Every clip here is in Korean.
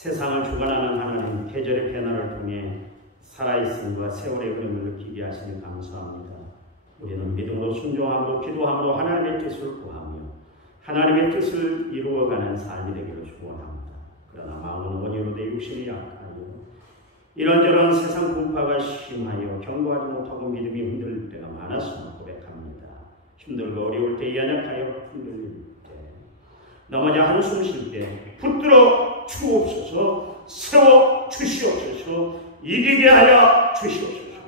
세상을 주관하는 하나님, 계절의 변화를 통해 살아있음과 세월의 흐름을 느끼게 하시니 감사합니다. 우리는 믿음으로 순종하고 기도함으로 하나님의 뜻을 구하며 하나님의 뜻을 이루어가는 삶이 되기를 축원합니다. 그러나 마음은 원인으로 육신이 약하여 이런저런 세상 분파가 심하여 경고하지 못하고 믿음이 흔들릴 때가 많았음을 고백합니다. 힘들고 어려울 때, 연약하여 흔들릴 때, 넘어져 한숨 쉴 때 붙들어 주옵소서, 세워 주시옵소서, 이기게 하여 주시옵소서.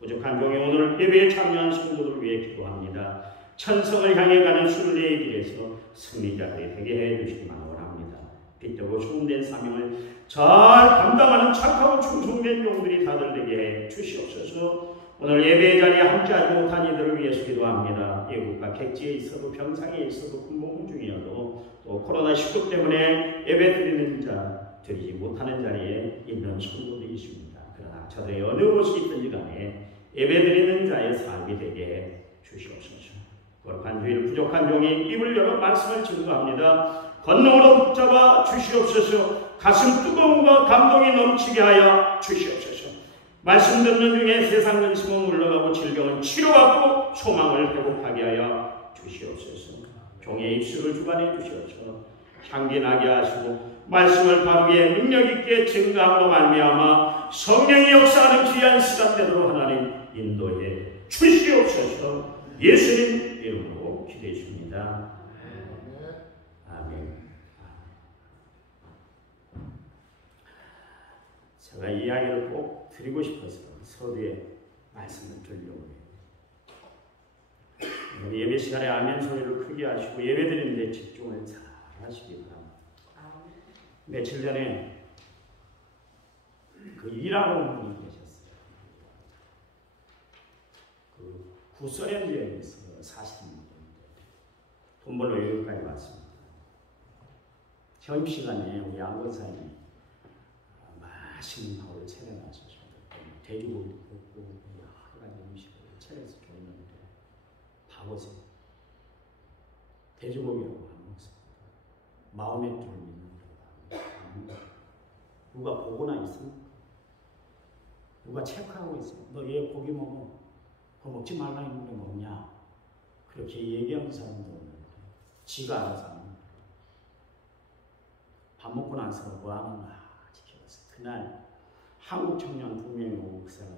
부족한 종이 오늘 예배에 참여한 성도들을 위해 기도합니다. 천성을 향해 가는 순례의 길에서 승리자들이 되게 해주시기만 원합니다. 빛되고 수금된 사명을 잘 감당하는 착하고 충성된 종들이 다들 되게 해 주시옵소서. 오늘 예배의 자리에 함께하지 못한 이들을 위해서 기도합니다. 예국과 객지에 있어도 병상에 있어도 군복무 중이어도 또 코로나19 때문에 예배 드리는 자, 드리지 못하는 자리에 있는 성도들이 있습니다. 그러나 저들의 어느 곳에 있든지 간에 예배 드리는 자의 삶이 되게 해 주시옵소서. 거룩한 주일 부족한 종이 입을 열어 말씀을 증거합니다. 권능으로 붙잡아 주시옵소서. 가슴 뜨거움과 감동이 넘치게 하여 주시옵소서. 말씀 듣는 중에 세상 근심은 물러가고 질병은 치료받고 소망을 회복하게 하여 주시옵소서. 종의 입술을 주관해 주시옵소서. 향기 나게 하시고 말씀을 바르게 능력있게 증거함으로 말미암아 성령의 역사하는 귀한 시간 되도록 하나님 인도해 주시옵소서. 예수님 이름으로 기도했습니다. 아멘. 제가 이 이야기를 꼭 드리고 싶어서 서두에 말씀을 드리려고 해요. 예배 시간에 아멘 소리를 크게 하시고 예배 드리는 데 집중을 잘 하시기 바랍니다. 며칠 전에 그 일하러 분이 계셨어요. 그 구소련 지역에서 사시는 분인데 돈 벌러 여기까지 왔습니다. 점심시간에 우리 양권사님이 맛있는 밥을 차려놔서 돼지고기도 굽고 여러 가지 음식을 차려서 줬는데 봐보세요. 돼지고기라고 안 먹습니다. 마음의 뜻을 믿는 거다. 누가 보거나 있습니까? 누가 체크하고 있어요. 너 얘 고기 먹어. 그거 먹지 말라 했는데 먹냐? 그렇게 얘기하는 사람도 없는데 지가 알아서 합니다. 밥 먹고 나서 뭐 하는가 지켜봤어요. 그날 한국 청년 2명이 오고 그 사람,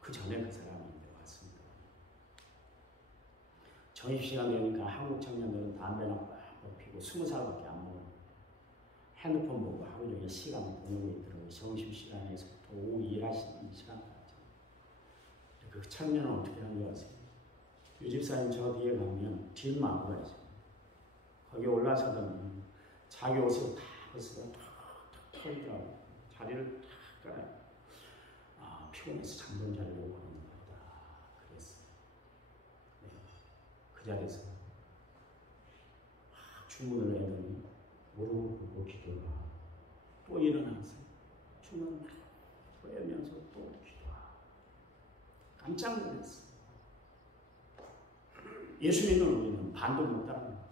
그 전에 그 사람이 왔습니다. 점심시간 되니까 한국 청년들은 담배나 빡 피고 20살밖에 안 먹어요. 핸드폰 보고 하루 종일 시간 보내고 있더라고요. 점심시간에서부터 오후 일하시는 시간까지. 그 청년은 어떻게 하는 줄 아세요? 유 집사님 저 뒤에 가면 뒷마루가 있어요. 거기 올라서더니 자기 옷을 다 벗어서 탁 털더라고요. 자리를 탁 깔아요. 아, 피곤해서 잠 좀 자려고 하는 거다. 그랬어요. 네. 그 자리에서 주문을 해더니 무릎을 꿇고 기도를 하고 또 일어나서 주문을 또 열면서 또 기도하고 깜짝 놀랐어요. 예수 믿는 우리는 반도 못 따릅니다.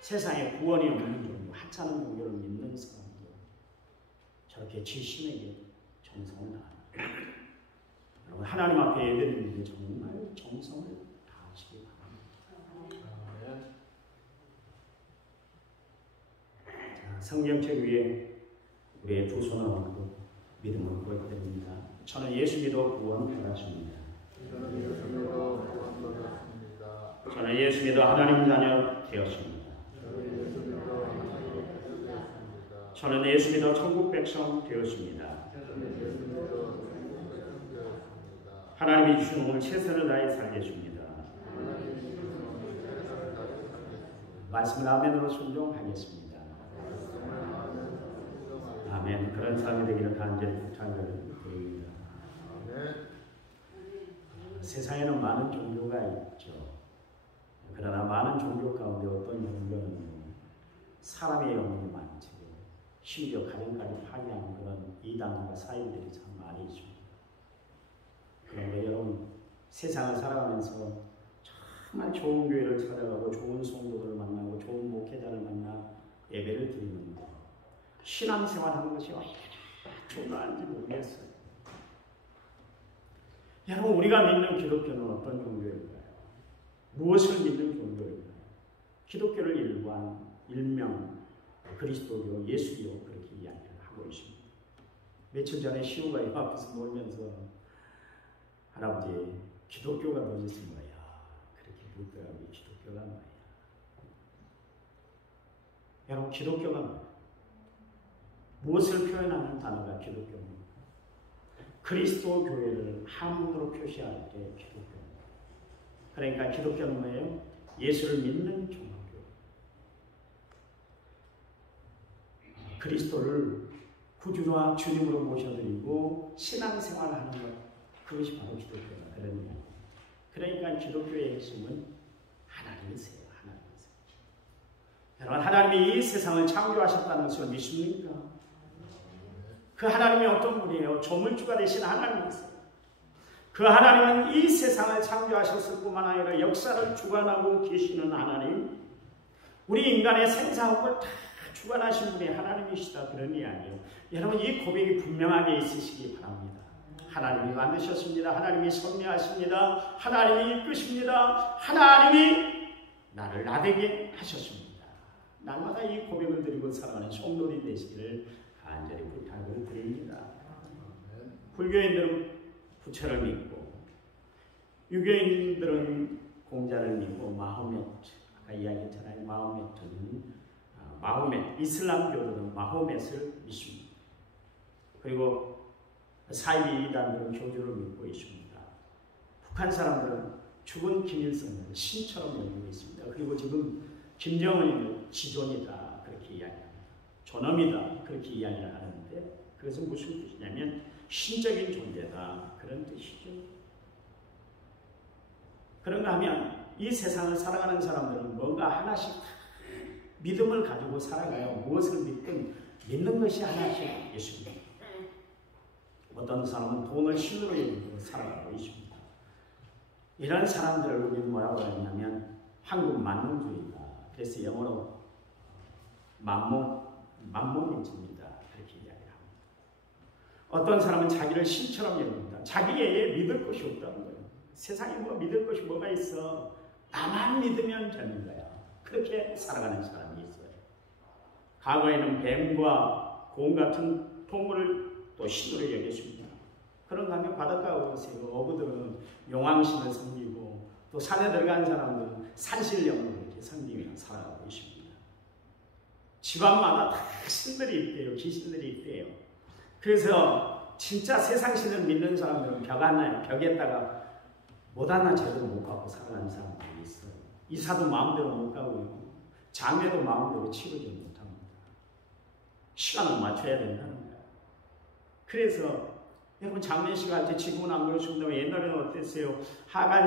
세상에 구원이 없는 종교, 하찮은 종교를 믿는 사람들 저렇게 지심에게 정성을 다합니다. 여러분 하나님 앞에 예배드리는데 정말 정성을 다하시기 바랍니다. 자, 성경책 위에 우리의 두 손을 얹고 믿음을 고백드립니다. 저는 예수 믿어 구원 받았습니다. 저는 예수 믿어 하나님 자녀 되었습니다. 저는 예수 믿어 천국 백성 되었습니다. 하나님이 주신 오늘 최선을 다해 살겠습니다. 말씀을 아멘으로 순종하겠습니다. 아멘. 그런 삶이 되기를 간절히 부탁을 드립니다. 세상에는 많은 종교가 있죠. 그러나 많은 종교 가운데 어떤 종교는 사람의 영혼이 많지고 심지어 가정까지 파괴하는 그런 이단과 사이들이 참 많이 있습니다. 그런데 여러분 세상을 살아가면서 정말 좋은 교회를 찾아가고 좋은 성도들을 만나고 좋은 목회자를 만나 예배를 드리는 것, 신앙생활하는 것이 얼마나 중요한지 모르겠어요. 여러분, 우리가 믿는 기독교는 어떤 종교일까요? 무엇을 믿는 종교일까요? 기독교를 일명 그리스도교, 예수교 그렇게 이야기를 하고 있습니다. 며칠 전에 시우가 이 앞에서 놀면서 할아버지, 기독교가 도대체 뭐야? 그렇게 묻더라고요. 기독교가 뭐야? 여러분, 기독교가 뭐야? 무엇을 표현하는 단어가 기독교입니다. 그리스도 교회를 한문으로 표시할 때 기독교입니다. 그러니까 기독교는 뭐예요? 예수를 믿는 종교. 그리스도를 구주와 주님으로 모셔드리고 신앙생활을 하는 것, 그것이 바로 기독교다. 그런 이야기. 그러니까 기독교의 핵심은 하나님이세요. 하나님이세요. 여러분, 하나님이 이 세상을 창조하셨다는 것을 믿습니까? 그 하나님이 어떤 분이에요? 조물주가 되신 하나님이세요. 그 하나님은 이 세상을 창조하셨을 뿐만 아니라 역사를 주관하고 계시는 하나님, 우리 인간의 생사학을 다 주관하신 분이 하나님이시다. 그런 이야기예요. 여러분, 이 고백이 분명하게 있으시기 바랍니다. 하나님이 만드셨습니다. 하나님이 섭리하십니다. 하나님이 이끄십니다. 하나님이 나를 나되게 하셨습니다. 날마다 이 고백을 드리고 살아가는 성도들이 되시기를 간절히 부탁을 드립니다. 불교인들은 부처를 믿고, 유교인들은 공자를 믿고, 마호멧, 아까 이야기했잖아요. 마호멧, 이슬람교들은 마호멧을 믿습니다. 그리고 사이비 이단들은 교주를 믿고 있습니다. 북한 사람들은 죽은 김일성을 신처럼 여기고 있습니다. 그리고 지금 김정은이는 지존이다 그렇게 이야기합니다. 존엄이다 그렇게 이야기를 하는데, 그것은 무슨 뜻이냐면 신적인 존재다 그런 뜻이죠. 그런가 하면 이 세상을 살아가는 사람들은 뭔가 하나씩 믿음을 가지고 살아가요. 무엇을 믿든 믿는 것이 하나씩 있습니다. 어떤 사람은 돈을 신으로 여기고 살아가고 있습니다. 이런 사람들을 우리는 뭐라고 하냐면 한국 만능주의다. 그래서 영어로 만모니즘이다 그렇게 이야기합니다. 어떤 사람은 자기를 신처럼 여깁니다. 자기에게 믿을 것이 없다는 거예요. 세상에 뭐 믿을 것이 뭐가 있어? 나만 믿으면 되는 거야. 그렇게 살아가는 사람이 있어요. 과거에는 뱀과 곰 같은 동물을 또 신으로 여겼습니다. 그런가 하면 바닷가 오세요. 어부들은 용왕신을 섬기고, 또 산에 들어간 사람들은 산신령을 이렇게 섬기며 살아가고 있습니다. 집안마다 다 신들이 있대요. 귀신들이 있대요. 그래서 진짜 세상 신을 믿는 사람들은 벽에다가 못 하나 제대로 못 가고 살아가는 사람들이 있어요. 이사도 마음대로 못 가고요. 장례도 마음대로 치르지 못합니다. 시간을 맞춰야 된다는 거예요. 그래서 여러분, 장례식 할 때 지금은 안 그렇습니다. 옛날에는 어땠어요? 하간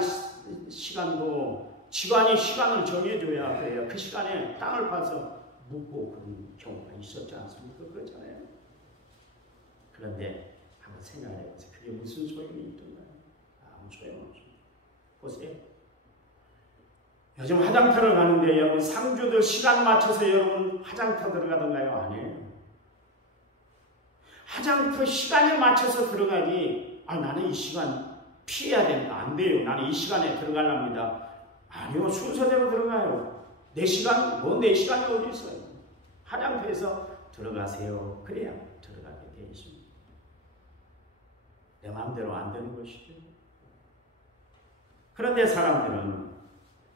시간도 직관이 시간을 정해줘야 그래요. 그 시간에 땅을 파서 묻고 그런 경우가 있었지 않습니까? 그렇잖아요. 그런데 한번 생각을 해보세요. 그게 무슨 소용이 있던가요? 아무 소용없습니다. 보세요. 요즘 화장터를 가는데 여러분, 상주들 시간 맞춰서 여러분 화장터 들어가던가요? 아니에요. 화장터 시간에 맞춰서 들어가니, 나는 이 시간 피해야 된다. 안 돼요. 나는 이 시간에 들어가랍니다. 아니요. 순서대로 들어가요. 4시간? 뭐 4시간이 어디 있어요? 화장터에서 들어가세요. 그래야 들어가게 되어 있습니다. 내 마음대로 안 되는 것이죠. 그런데 사람들은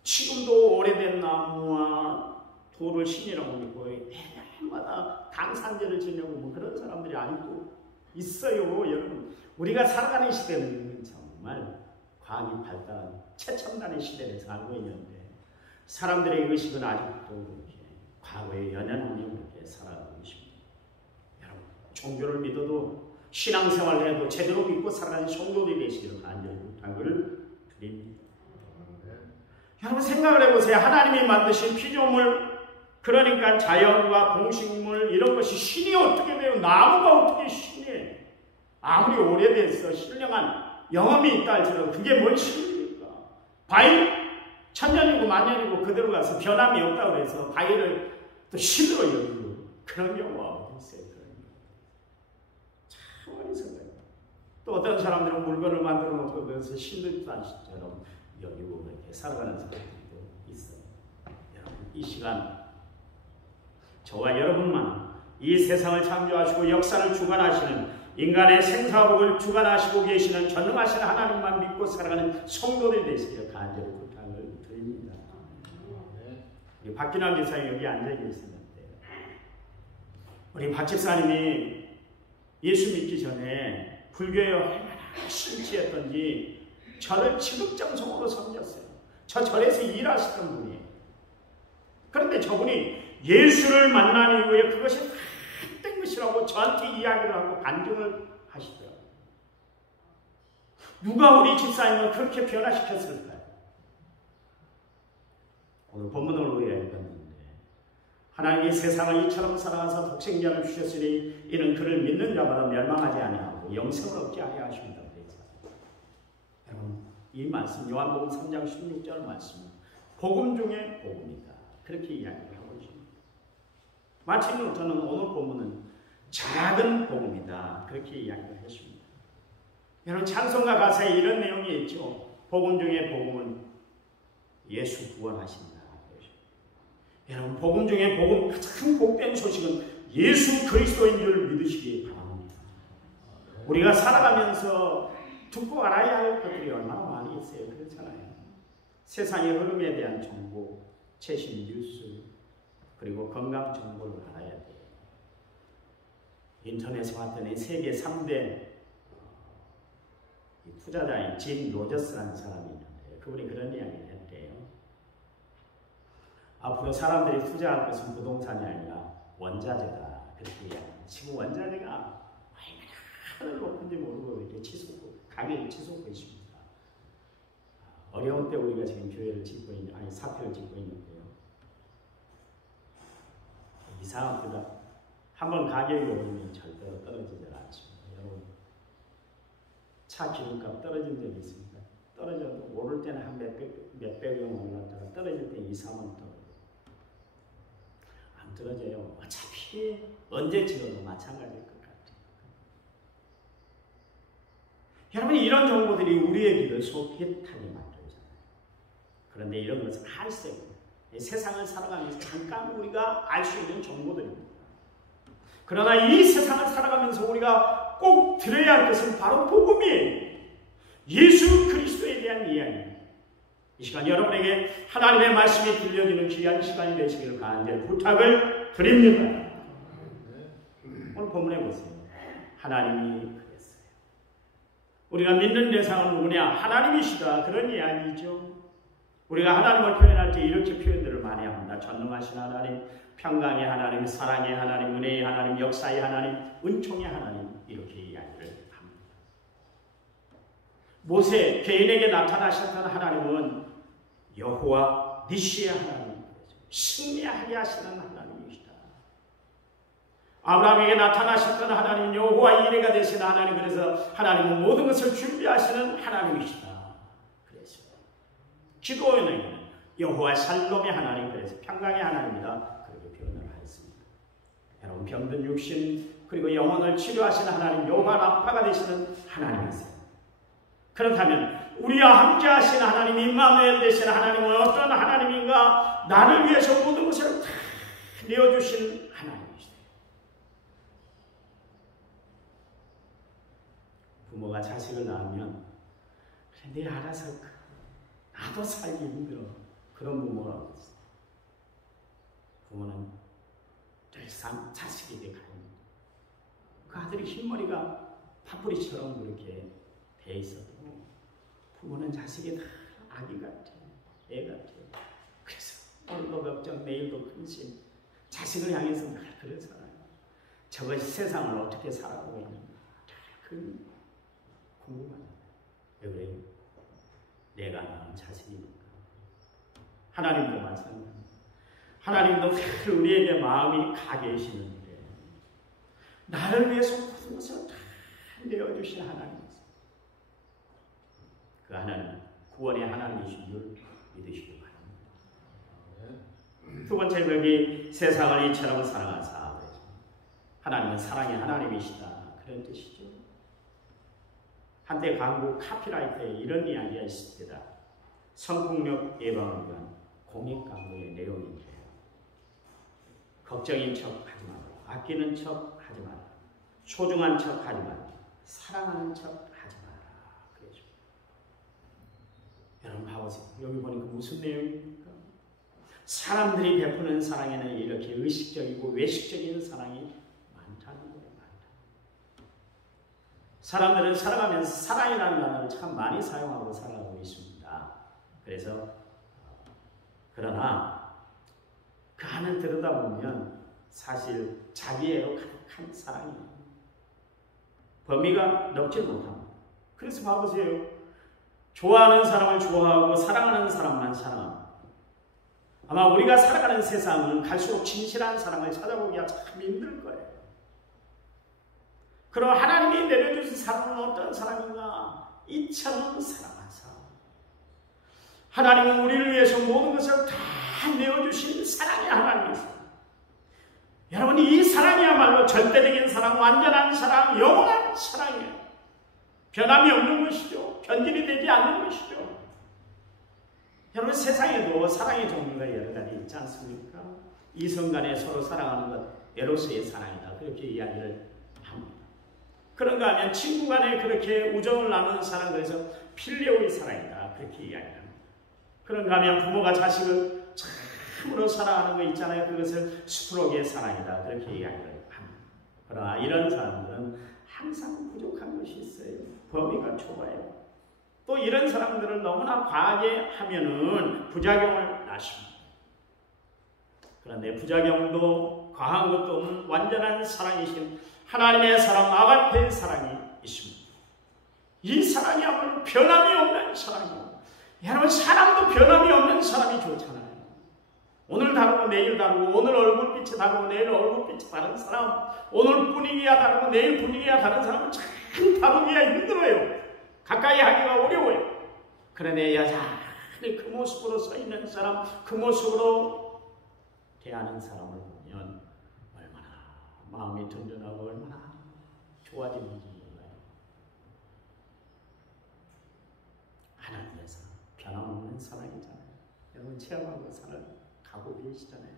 지금도 오래된 나무와 돌을 신이라고 믿고 해마다 강산제를 지내고 뭐 그런 사람들이 아직도 있어요. 여러분, 우리가 살아가는 시대는 정말 과학이 발달한 최첨단의 시대를 살고 있는데, 사람들의 의식은 아직도 이렇게 과거에 연연하며 이렇게 살아가고 있습니다. 여러분, 종교를 믿어도 신앙생활을 해도 제대로 믿고 살아가는 성도들이 되시기를 간절히 부탁을 드립니다. 여러분, 생각을 해보세요. 하나님이 만드신 피조물, 그러니까 자연과 동식물 이런 것이 신이 어떻게 돼요? 나무가 어떻게 신이에요? 아무리 오래돼서 신령한 영험이 있다 할지라도 그게 뭔 신입니까? 바위 천년이고 만년이고 그대로 가서 변함이 없다고 해서 바위를 또 신으로 여기고, 그런 경우가 어디 있어요? 그런 경우. 참 어리석어요. 또 어떤 사람들은 물건을 만들어 놓고 그것을 신들단처럼 여기고 그렇게 살아가는 사람들도 있어요. 여러분, 이 시간 저와 여러분만 이 세상을 창조하시고 역사를 주관하시는 인간의 생사복을 주관하시고 계시는 전능하신 하나님만 믿고 살아가는 성도들이 되시기를 간절히 부탁을 드립니다. 우리 박균환 기사님 여기 앉아 계시는데 우리 박 집사님이 예수 믿기 전에 불교에 얼마나 심취했던지 저를 지극정성으로 섬겼어요. 저 절에서 일하시던 분이에요. 그런데 저분이 예수를 만난 이후에 그것이 헛된 것이라고 저한테 이야기를 하고 간증을 하시더라고요. 누가 우리 집사님을 그렇게 변화시켰을까요? 오늘 본문을 우리가 읽었는데 하나님이 세상을 이처럼 사랑하사 독생자를 주셨으니 이는 그를 믿는 자마다 멸망하지 아니하고 영생을 얻게 하려 하십니다. 여러분, 이 말씀 요한복음 3장 16절 말씀은 복음 중에 복음이다. 그렇게 이야기를 하고 있습니다. 마치 저는 오늘 본문은 작은 복음이다. 그렇게 이야기를 했습니다. 여러분, 찬송가 가사에 이런 내용이 있죠. 복음 중에 복음은 예수 구원하신다. 여러분, 복음 중에 복음, 가장 복된 소식은 예수 그리스도인 줄 믿으시기 바랍니다. 우리가 살아가면서 듣고 알아야 할 것들이 얼마나 많이 있어요. 그렇잖아요. 세상의 흐름에 대한 정보, 최신 뉴스, 그리고 건강 정보를 알아야 돼요. 인터넷에 봤더니 세계 3대 투자자인 짐 로저스라는 사람이 있는데 그분이 그런 이야기를 했대요. 앞으로 사람들이 투자할 것은 부동산이 아니라 원자재다. 그렇게 이야기합니다. 지금 원자재가 얼마나 하늘 높은지 모르고 이렇게 가격이 치솟고 있습니다. 어려운 때 우리가 지금 교회를 짓고 있는, 사표를 짓고 있는데요. 이상합니다. 한번 가격이 오르면 절대로 떨어지지 않습니다. 여러분, 차 기름값 떨어진 적이 있습니다. 떨어져도 오를 때는 한 몇백 원 올랐다가 떨어질 때 2, 3원 떨어져요. 안 떨어져요. 어차피 언제 찍어도 마찬가지일 것 같아요. 여러분, 이런 정보들이 우리의 길을 속깃하게 만들잖아요. 그런데 이런 것은 할세 세상을 살아가면서 잠깐 우리가 알 수 있는 정보들입니다. 그러나 이 세상을 살아가면서 우리가 꼭 들어야 할 것은 바로 복음이에요. 예수 그리스도에 대한 이야기입니다. 이 시간 여러분에게 하나님의 말씀이 들려주는 귀한 시간이 되시기를 간절히 부탁을 드립니다. 오늘 본문에 보세요. 하나님이 그랬어요. 우리가 믿는 대상은 누구냐? 하나님이시다. 그런 이야기죠. 우리가 하나님을 표현할 때 이렇게 표현들을 많이 합니다. 전능하신 하나님, 평강의 하나님, 사랑의 하나님, 은혜의 하나님, 역사의 하나님, 은총의 하나님, 이렇게 이야기를 합니다. 모세 개인에게 나타나셨던 하나님은 여호와 니시의 하나님, 승리하게 하시는 하나님이시다. 아브라함에게 나타나셨던 하나님 여호와 이레가 되시는 하나님, 그래서 하나님은 모든 것을 준비하시는 하나님이시다. 그래서 기도원에게는 여호와 살롬의 하나님, 그래서 평강의 하나님이다. 그렇게 표현을 하였습니다. 여러분, 병든 육신 그리고 영혼을 치료하시는 하나님 여호와 라파가 되시는 하나님이세요. 그렇다면 우리와 함께 하시는 하나님 임마누엘 되시는 하나님은 어떤 하나님인가? 나를 위해서 모든 것을 다 내어주신 하나님이세요. 부모가 자식을 낳으면 그래, 네 알아서 나도 살기 힘들어. 그런 부모가 어디 있어? 부모는 늘상 자식에게 가입니다. 그 아들이 흰머리가 파뿌리처럼 그렇게 돼 있어도 부모는 자식이 다 아기 같아, 애 같아. 그래서 오늘도 걱정, 내일도 근심. 자식을 향해서 늘 그러잖아요. 저것이 세상을 어떻게 살아가고 있는가. 그 궁금하잖아요. 왜 그래요? 내가 낳은 자식이니까. 하나님도 마찬가지입니다. 하나님도 늘 우리에게 마음이 가 계시는데 나를 위해서 모든 것을 다 내어주신 하나님이세요. 그 하나님, 구원의 하나님이신 줄 믿으시기 바랍니다. 두 번째, 여기 세상을 이처럼 사랑하사. 하나님은 사랑의 하나님이시다. 그런 뜻이죠. 한때 한국 카피라이터에 이런 이야기가 있습니다. 성폭력 예방을 위한 공익 광고의 내용인데요. 걱정인 척 하지 말고, 아끼는 척 하지 마라. 소중한 척 하지 마라. 사랑하는 척 하지 마라. 그래죠. 여러분 봐보세요. 여기 보니까 무슨 내용입니까? 사람들이 베푸는 사랑에는 이렇게 의식적이고 외식적인 사랑이 많다는 거예요. 사람들은 살아가면서 사랑이라는 단어를 참 많이 사용하고 살아가고 있습니다. 그래서 그러나 그 안을 들여다보면 사실 자기애로 가득한 사랑이에요. 범위가 넓지 못합니다. 그래서 봐보세요. 좋아하는 사람을 좋아하고 사랑하는 사람만 사랑합니다. 아마 우리가 살아가는 세상은 갈수록 진실한 사랑을 찾아보기가 참 힘들 거예요. 그럼 하나님이 내려주신 사랑은 어떤 사랑인가? 이처럼 사랑한 사랑. 하나님은 우리를 위해서 모든 것을 다 내어주신 사랑의 하나님이세요. 여러분, 이 사랑이야말로 절대적인 사랑, 완전한 사랑, 영원한 사랑이에요. 변함이 없는 것이죠. 변질이 되지 않는 것이죠. 여러분, 세상에도 사랑의 종류가 여러 가지 있지 않습니까? 이성 간에 서로 사랑하는 것, 에로스의 사랑이다. 그렇게 이야기를 합니다. 그런가 하면 친구 간에 그렇게 우정을 나누는 사랑, 그래서 필레오의 사랑이다. 그렇게 이야기합니다. 그런가 하면 부모가 자식을 참으로 사랑하는 거 있잖아요. 그것을 스트로크의 사랑이다. 그렇게 이야기를 합니다. 그러나 이런 사람들은 항상 부족한 것이 있어요. 범위가 좁아요. 또 이런 사람들을 너무나 과하게 하면은 부작용을 낳습니다. 그런데 부작용도 과한 것도 없는 완전한 사랑이신 하나님의 사랑, 아가페의 사랑이 있습니다. 이 사랑이야말로 변함이 없는 사랑이에요. 여러분, 사람도 변함이 없는 사람이 좋잖아요. 오늘 다르고 내일 다르고, 오늘 얼굴빛이 다르고 내일 얼굴빛이 다른 사람, 오늘 분위기가 다르고 내일 분위기가 다른 사람은 참 다루기가 힘들어요. 가까이 하기가 어려워요. 그런데 여전히 그 모습으로 서 있는 사람, 그 모습으로 대하는 사람을 보면 얼마나 마음이 든든하고 얼마나 좋아지는지 몰라요. 하나님의 사랑, 변함없는 사랑이잖아요. 여러분 체험하고 가고 계시잖아요.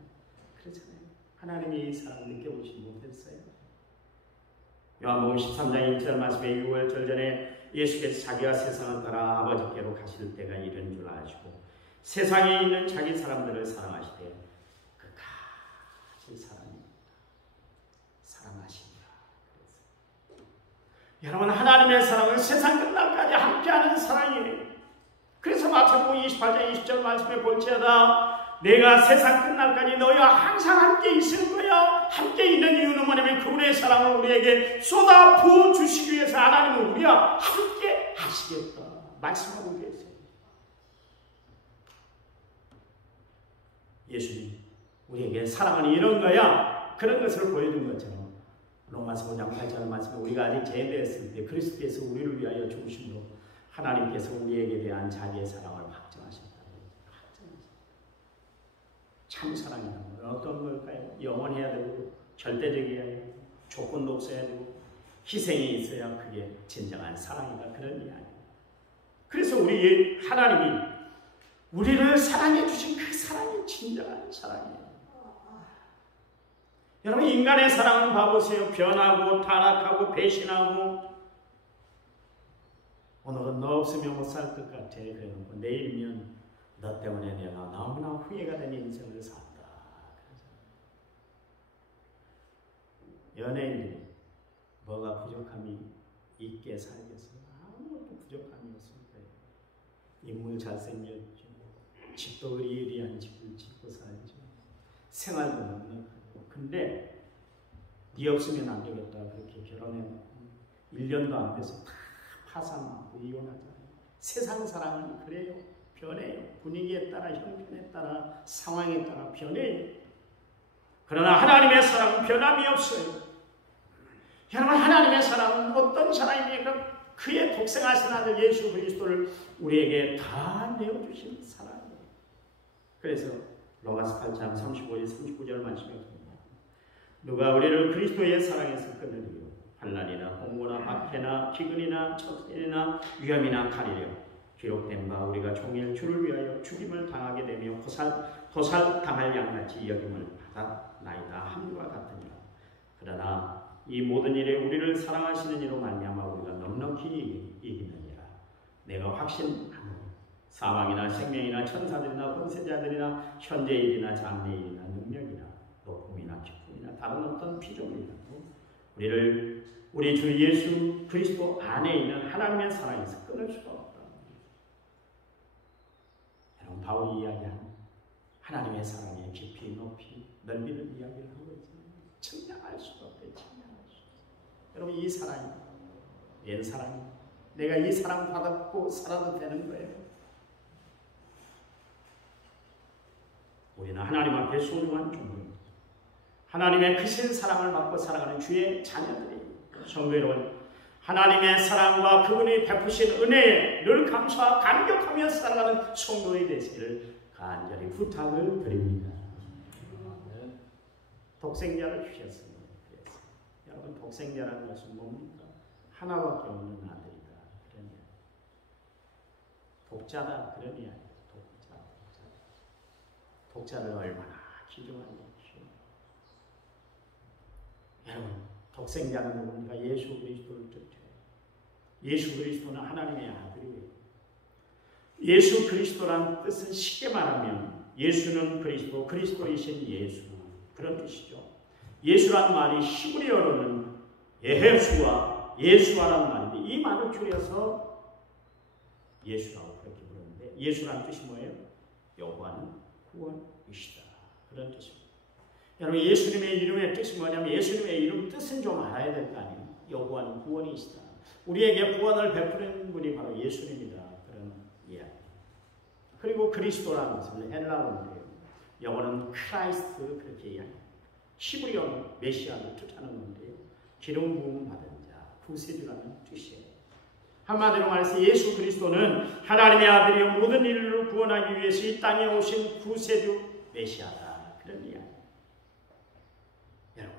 그렇잖아요. 하나님이 이 사랑 느껴보지 못했어요. 요한복음 13장 1절 말씀에 6월절 전에 예수께서 자기가 세상을 떠나 아버지께로 가실 때가 이른 줄 아시고 세상에 있는 자기 사람들을 사랑하시되 끝까지 사랑하십니다. 여러분, 하나님의 사랑은 세상 끝날까지 함께하는 사랑이에요. 그래서 마태복음 28장 20절 말씀에 볼지어다 내가 세상 끝날까지 너희와 항상 함께 있을 거야. 함께 있는 이유는 뭐냐면 그분의 사랑을 우리에게 쏟아 부어 주시기 위해서 하나님은 우리와 함께 하시겠다 말씀하고 계세요. 예수님 우리에게 사랑은 이런 거야. 그런 것을 보여준 것처럼 로마서 5장 8절 말씀에 우리가 아직 제대했을 때 그리스도께서 우리를 위하여 죽으심으로 하나님께서 우리에게 대한 자기의 사랑을 확정하셨다. 참 사랑이란 건 어떤 걸까요? 영원해야 되고 절대적이어야 되고 조건도 없어야 되고 희생이 있어야 그게 진정한 사랑이다. 그런 이야기. 그래서 우리 하나님이 우리를 사랑해 주신 그 사랑이 진정한 사랑이에요. 여러분, 인간의 사랑은 봐보세요. 변하고 타락하고 배신하고 오늘은 너 없으면 못 살 것 같아. 그래놓고 내일이면 너 때문에 내가 너무나 후회가 되는 인생을 산다. 연예인들이 뭐가 부족함이 있게 살겠어요? 아무것도 부족함이 없을 거예요. 인물 잘생겼죠. 집도 의리의리한 집을 짓고 살죠. 생활도 넉넉하고. 근데 네 없으면 안 되겠다. 그렇게 결혼해놓고 1년도 안 돼서 다 파산하고 이혼하잖아요. 세상 사랑은 그래요. 변해요. 분위기에 따라, 형편에 따라, 상황에 따라 변해요. 그러나 하나님의 사랑은 변함이 없어요. 여러분, 하나님의 사랑은 어떤 사랑입니까? 그의 독생하신 아들 예수 그리스도를 우리에게 다 내어주신 사랑이에요. 그래서 로마서 8장 35절 39절 말씀에 보면 누가 우리를 그리스도의 사랑에서 끊으리요? 환난이나 공고나 박해나 기근이나 척전이나 위험이나 칼이려. 기록된 바 우리가 종일 주를 위하여 죽임을 당하게 되며 도살당할 양같이 여김을 받았나이다 함과 같으니라. 그러나 이 모든 일에 우리를 사랑하시는 이로 말미암아 우리가 넉넉히 이기느니라. 내가 확신하노니 사망이나 생명이나 천사들이나 권세자들이나 현재일이나 장래일이나 능력이나 높음이나 깊음이나 다른 어떤 피조물이라도 우리 주 예수 그리스도 안에 있는 하나님의 사랑에서 끊을 수가 없다. 여러분, 바울이 이야기한 하나님의 사랑의 깊이 높이 넓이를 이야기를 하고 있잖아요. 측량할 수가 없대요. 측량할 수 없어요. 여러분, 이 사랑이 웬 사랑이? 내가 이 사랑 받았고 살아도 되는 거예요. 우리는 하나님 앞에 소중한 종입니다. 하나님의 크신 사랑을 받고 살아가는 주의 자녀들이 성도 여러분, 하나님의 사랑과 그분이 베푸신 은혜에 늘 감사와 감격하며 살아가는 성도의 되시기를 간절히 부탁을 드립니다. 독생자를 주셨습니다. 여러분, 독생자라는 것은 뭡니까? 하나밖에 없는 아들이다. 그런 이야기. 독자다. 그런 이야기. 독자를 얼마나 기중하는지. 여러분, 독생자는 누굽니까? 예수 그리스도를 뜻해요. 예수 그리스도는 하나님의 아들이에요. 예수 그리스도란 뜻은 쉽게 말하면 예수는 그리스도, 그리스도이신 예수, 그런 뜻이죠. 예수란 말이 히브리어로는 예수와 예수와란 말인데 이 말을 줄여서 예수라고 그렇게 부르는데 예수란 뜻이 뭐예요? 여호와는 구원이시다. 그런 뜻입니다. 여러분, 예수님의 이름의 뜻이 뭐냐면 예수님의 이름 뜻은 좀 알아야 될 거 아니에요. 여호와는 구원이시다. 우리에게 구원을 베푸는 분이 바로 예수님이다. 그런 이야기. 그리고 그리스도라는 것은 헬라어인데요. 영어는 크라이스트 그렇게 이야기해요. 히브리어는 메시아를 뜻하는 건데요. 기름 부음 받은 자, 구세주라는 뜻이에요. 한마디로 말해서 예수 그리스도는 하나님의 아들이 모든 인류를 구원하기 위해서 이 땅에 오신 구세주 메시아다. 그런 이야기. 여러분,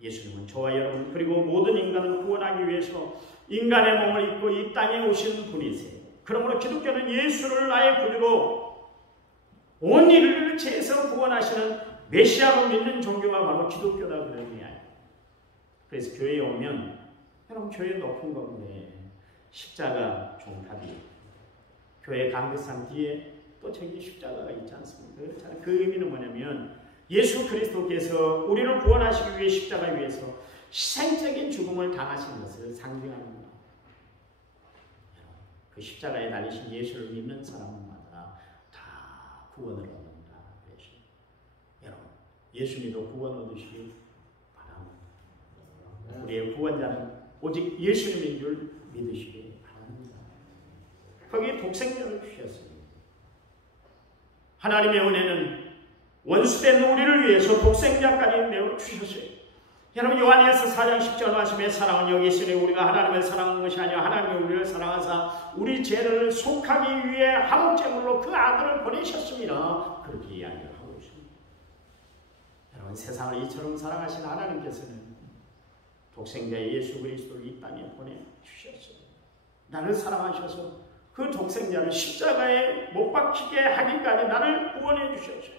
예수님은 저와 여러분 그리고 모든 인간을 구원하기 위해서 인간의 몸을 입고 이 땅에 오신 분이세요. 그러므로 기독교는 예수를 나의 구주로 온 인류를 죄에서 구원하시는 메시아로 믿는 종교가 바로 기독교다. 그런 이야기. 그래서 교회에 오면 여러분, 교회 높은 건데 십자가 종탑이 교회 강대상 뒤에 또 저기 십자가가 있지 않습니까? 그렇잖아요. 그 의미는 뭐냐면 예수 그리스도께서 우리를 구원하시기 위해 십자가 위에서 희생적인 죽음을 당하신 것을 상징하는 겁니다. 그 십자가에 달리신 예수를 믿는 사람마다 다 구원을 얻는다. 여러분, 예수 믿어 구원 얻으시기 바랍니다. 우리의 구원자는 오직 예수님인 줄 믿으시기 바랍니다. 거기에 독생자를 주셨습니다. 하나님의 은혜는 원수된 우리를 위해서 독생자까지 내어 주셨어요. 여러분, 요한일서 4장 10절 말씀에 사랑은 여기 있으니 우리가 하나님을 사랑하는 것이 아니라 하나님이 우리를 사랑하사 우리 죄를 속하기 위해 화목제물로 그 아들을 보내셨습니다. 그렇게 이야기를 하고 있습니다. 여러분, 세상을 이처럼 사랑하신 하나님께서는 독생자 예수 그리스도를 이 땅에 보내주셨어요. 나를 사랑하셔서 그 독생자를 십자가에 못 박히게 하기까지 나를 구원해 주셨어요.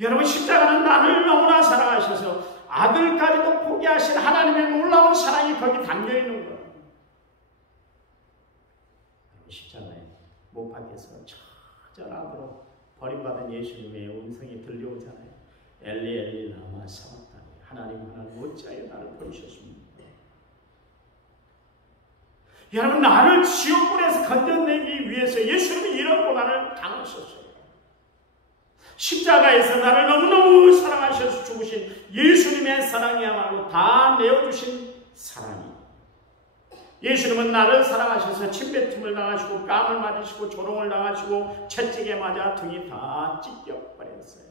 여러분, 십자가는 나를 너무나 사랑하셔서 아들까지도 포기하신 하나님의 놀라운 사랑이 거기 담겨있는 거예요. 십자가에 못 박혀서 처절하도록 버림받은 예수님의 음성이 들려오잖아요. 엘리 엘리 라마 사박다니, 하나님 하나님 어찌하여 나를 버리셨습니까? 여러분, 나를 지옥불에서 건져내기 위해서 예수님이 이런 고난을 당하셨어요. 십자가에서 나를 너무너무 사랑하셔서 죽으신 예수님의 사랑이야말로 다 내어주신 사랑이. 예수님은 나를 사랑하셔서 침뱉음을 당하시고 뺨을 맞으시고 조롱을 당하시고 채찍에 맞아 등이 다 찢겨버렸어요.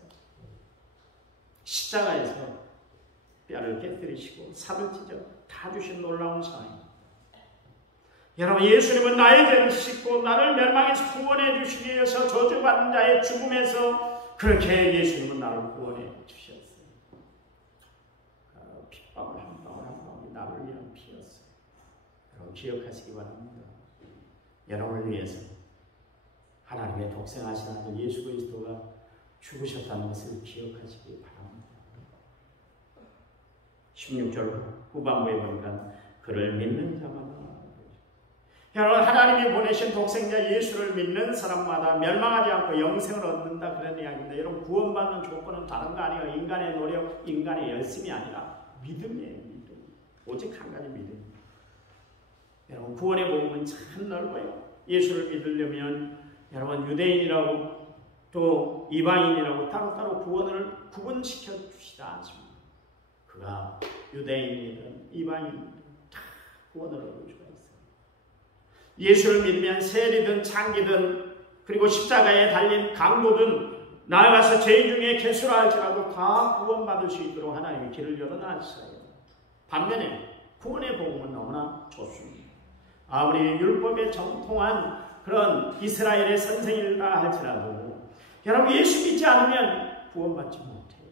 십자가에서 뼈를 깨뜨리시고 살을 찢어 다 주신 놀라운 사랑입니다. 여러분, 예수님은 나의 죄를 씻고 나를 멸망에서 구원해 주시기 위해서 저주받는 자의 죽음에서 그렇게 예수님은 나를 구원해 주셨어요. 기억하시기 바랍니다. 여러분을 위해서 하나님의 독생하신 아들 예수 그리스도가 죽으셨다는 것을 기억하시기 바랍니다. 16절 후반부에 보니까 그를 믿는 자마다, 여러분, 하나님이 보내신 독생자 예수를 믿는 사람마다 멸망하지 않고 영생을 얻는다, 그런 이야기입니다. 여러분, 구원받는 조건은 다른 거 아니에요. 인간의 노력, 인간의 열심이 아니라 믿음이에요. 믿음. 오직 한 가지 믿음. 여러분, 구원의 복음은 참 넓어요. 예수를 믿으려면 여러분, 유대인이라고 또 이방인이라고 따로따로 구원을 구분시켜 주시지 않습니다. 그가 유대인이든 이방인이든 다 구원을 얻을 수가 있어요. 예수를 믿으면 세리든 창기든 그리고 십자가에 달린 강도든 나아가서 죄인 중에 개수라 할지라도 다 구원받을 수 있도록 하나님이 길을 열어놨어요. 반면에 구원의 복음은 너무나 좋습니다. 아무리 율법에 정통한 그런 이스라엘의 선생이라 할지라도 여러분, 예수 믿지 않으면 구원받지 못해요.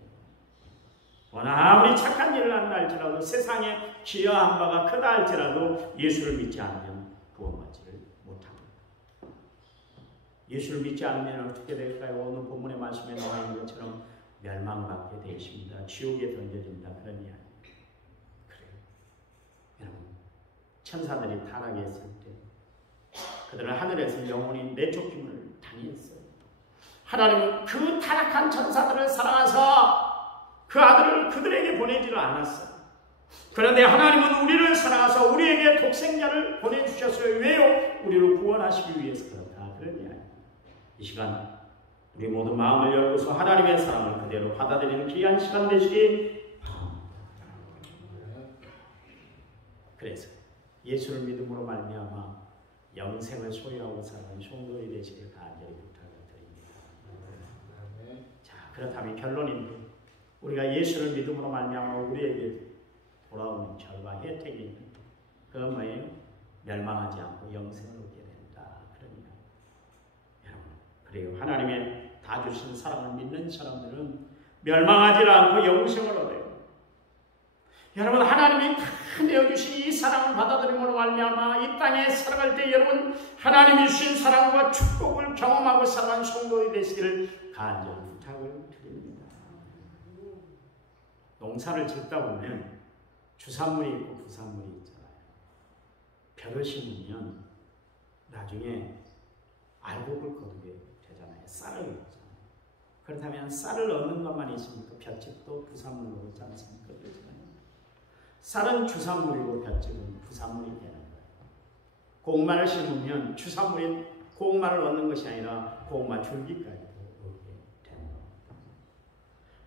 아무리 착한 일을 한다 할지라도, 세상에 기여한 바가 크다 할지라도 예수를 믿지 않으면 구원받지를 못합니다. 예수를 믿지 않으면 어떻게 될까요? 오늘 본문의 말씀에 나와 있는 것처럼 멸망받게 되십니다. 지옥에 던져진다, 그런 이야기. 그래요. 여러분, 천사들이 타락했을 때 그들은 하늘에서 영원히 내쫓김을 당했어요. 하나님은 그 타락한 천사들을 사랑하사 그 아들을 그들에게 보내지를 않았어요. 그런데 하나님은 우리를 사랑하사 우리에게 독생자를 보내주셨어요. 왜요? 우리를 구원하시기 위해서 그렇다, 그런 이야기. 이 시간 우리 모두 마음을 열고서 하나님의 사랑을 그대로 받아들이는 귀한 시간 되시기 바랍니다. 그래서 예수를 믿음으로 말미암아 영생을 소유하고 사는 성도이 되시길 간절히 부탁을 드립니다. 자, 그렇다면 결론인데, 우리가 예수를 믿음으로 말미암아 우리에게 돌아오는 결과 혜택이 있는데, 그건 뭐예요? 멸망하지 않고 영생을 얻게 된다, 그러니까 여러분, 그래요. 하나님의 다 주신 사랑을 믿는 사람들은 멸망하지 않고 영생을 얻어요. 여러분, 하나님이 다 내어주신 이 사랑을 받아들임으로 말미암아 이 땅에 살아갈 때 여러분, 하나님이 주신 사랑과 축복을 경험하고 살아가는 성도이 되시기를 간절히 부탁을 드립니다. 농사를 짓다 보면 주산물이 있고 부산물이 있잖아요. 벼를 심으면 나중에 알곡을 거두게 되잖아요. 쌀을 얻잖아요. 그렇다면 쌀을 얻는 것만 있습니까? 볏짚도 부산물로 얻지 않습니까? 쌀은 주산물이고 볏짚은 부산물이 되는 거예요. 고구마를 심으면 주산물인 고구마를 얻는 것이 아니라 고구마 줄기까지도 얻게 되는 겁니다.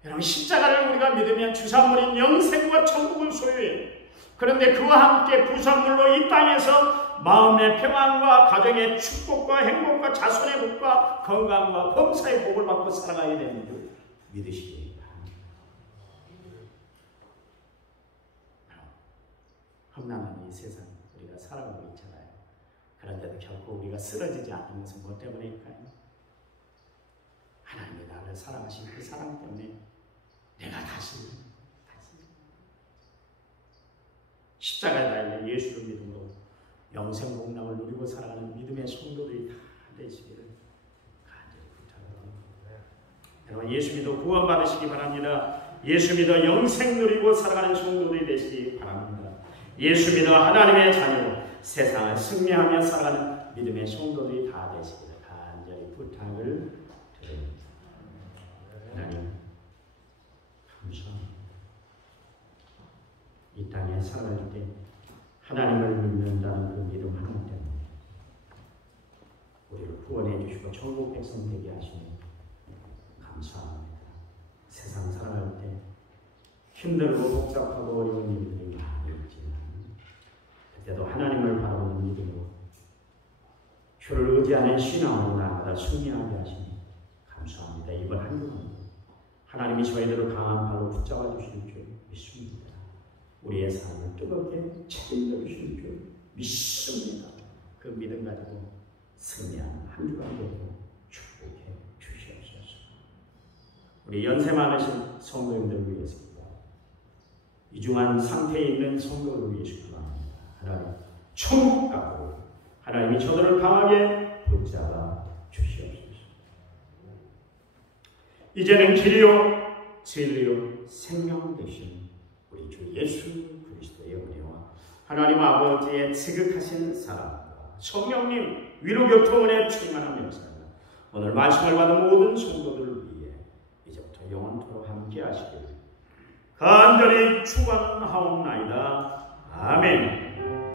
여러분, 십자가를 우리가 믿으면 주산물인 영생과 천국을 소유해요. 그런데 그와 함께 부산물로 이 땅에서 마음의 평안과 가정의 축복과 행복과 자손의 복과 건강과 범사의 복을 받고 살아가야 되는 줄 믿으시기 험난한 이 세상 우리가 살아가고 있잖아요. 그런데도 결코 우리가 쓰러지지 않는 것은 뭐 때문일까요? 하나님이 나를 사랑하신 그 사랑 때문에 내가 다시 십자가에 달린 예수를 믿음으로 영생 복락을 누리고 살아가는 믿음의 성도들이 다 되시기를 간절히 부탁합니다. 여러분, 예수 믿어 구원 받으시기 바랍니다. 예수 믿어 영생 누리고 살아가는 성도들이 되시기 바랍니다. 예수 믿어 하나님의 자녀로 세상을 승리하며 살아가는 믿음의 성도들이 다 되시기를 간절히 부탁을 드립니다. 하나님, 감사합니다. 이 땅에 살아갈 때 하나님을 믿는다는 그 믿음 하나 때문에 우리를 구원해 주시고 천국 백성 되게 하시니 감사합니다. 세상 살아갈 때 힘들고 복잡하고 어려운 일들이 많이 있지만 그때도 하나님을 바라보는 믿음으로 주를 의지하는 신앙으로 나아가 승리하게 하시니 감사합니다. 이번 한 주간 하나님이 저희들을 강한 발로 붙잡아 주실 줄 믿습니다. 우리의 삶을 뜨겁게 책임져 주실 줄 믿습니다. 그 믿음 가지고 승리하는 한 주간 되고 축복해 주시옵소서. 우리 연세 많으신 성도님들을 위해서입니다. 이중한 상태에 있는 성도를 위해서 기도합니다. 하나님, 천국 가고 하나님이 저들을 강하게 붙잡아 주시옵소서. 이제는 길이요 진리요 생명 되신 우리 주 예수 그리스도의 은혜와 하나님 아버지의 지극하신 사랑과 성령님 위로 교통은혜 충만한 역사가 오늘 말씀을 받은 모든 성도들을 위해 이제부터 영원토록 함께 하시기를 간절히 축원하옵나이다. 아멘.